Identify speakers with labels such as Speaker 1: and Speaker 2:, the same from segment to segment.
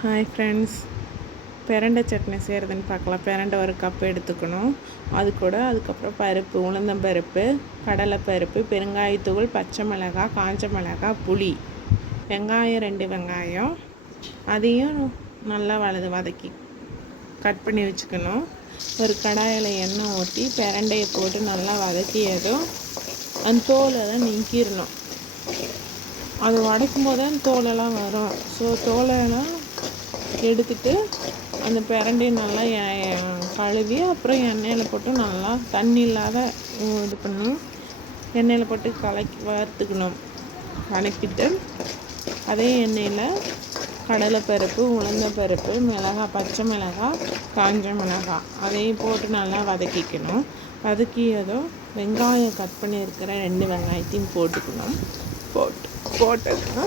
Speaker 1: Hi friends பிரண்டை சட்னி செய்கிறதுன்னு பார்க்கலாம். பிரண்டை ஒரு கப் எடுத்துக்கணும். அது கூட அதுக்கப்புறம் பருப்பு உளுந்தம் பருப்பு கடலை பருப்பு பெருங்காயத்தூள் பச்சை மிளகாய் காஞ்ச மிளகாய் புளி. வெங்காயம் ரெண்டு வெங்காயம். அதையும் நல்லா வலது வதக்கி கட் பண்ணி வச்சுக்கணும். ஒரு கடாயில் எண்ணெய் ஊற்றி பிரண்டையை போட்டு நல்லா வதக்கியதும் அந்த தோலை தான் நீக்கிடணும். அது உடைக்கும் போது தான் தோலெல்லாம் வரும். ஸோ தோலெல்லாம் எடுத்துட்டு அந்த பிரண்டையை நல்லா கழுவி அப்புறம் எண்ணெயில் போட்டு நல்லா தண்ணி இல்லாத இது பண்ணணும். எண்ணெயில் போட்டு கலக்கி வறுத்துக்கணும். வதக்கிட்டு அதே எண்ணெயில் கடலைப்பருப்பு உளுந்தப்பருப்பு மிளகாய் பச்சை மிளகாய் காஞ்ச மிளகாய் அதையும் போட்டு நல்லா வதக்கிக்கணும். வதக்கியதும் வெங்காயம் கட் பண்ணியிருக்கிற ரெண்டு வெங்காயத்தையும் போட்டுக்கணும். போட்டு போட்டதுன்னா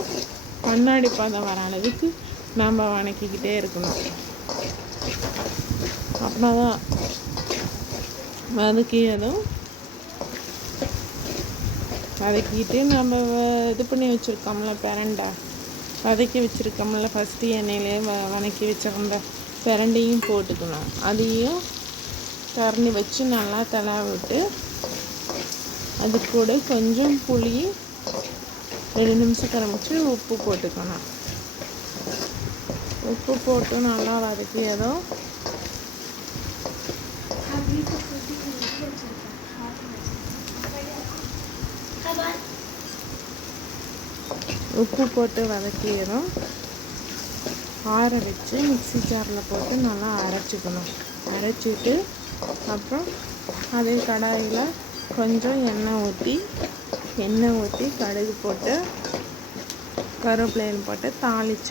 Speaker 1: கண்ணாடி பதம் வர அளவுக்கு நம்ம வணக்கிக்கிட்டே இருக்கணும். அப்படின்னா தான் வதக்கியதும் வதக்கிட்டு நம்ம இது பண்ணி வச்சுருக்கோம்ல பிரண்டை. வதக்கி வச்சுருக்கோம்ல ஃபஸ்ட்டு எண்ணெயிலே வ வதக்கி வச்சிருந்த பிரண்டையும் போட்டுக்கணும். அதையும் கரண்டி வச்சு நல்லா தலை விட்டு அது கூட கொஞ்சம் புளி ரெண்டு நிமிஷம் கரமிச்சு உப்பு போட்டுக்கணும். உப்பு போட்டு நல்லா வதக்கியதும் உப்பு போட்டு வதக்கியதும் ஆற வச்சு மிக்சி ஜாரில் போட்டு நல்லா அரைச்சிக்கணும். அரைச்சிட்டு அப்புறம் அதே கடாயில் கொஞ்சம் எண்ணெய் ஊற்றி எண்ணெய் ஊற்றி கடுகு போட்டு கருவேப்பிலையில் போட்டு தாளித்து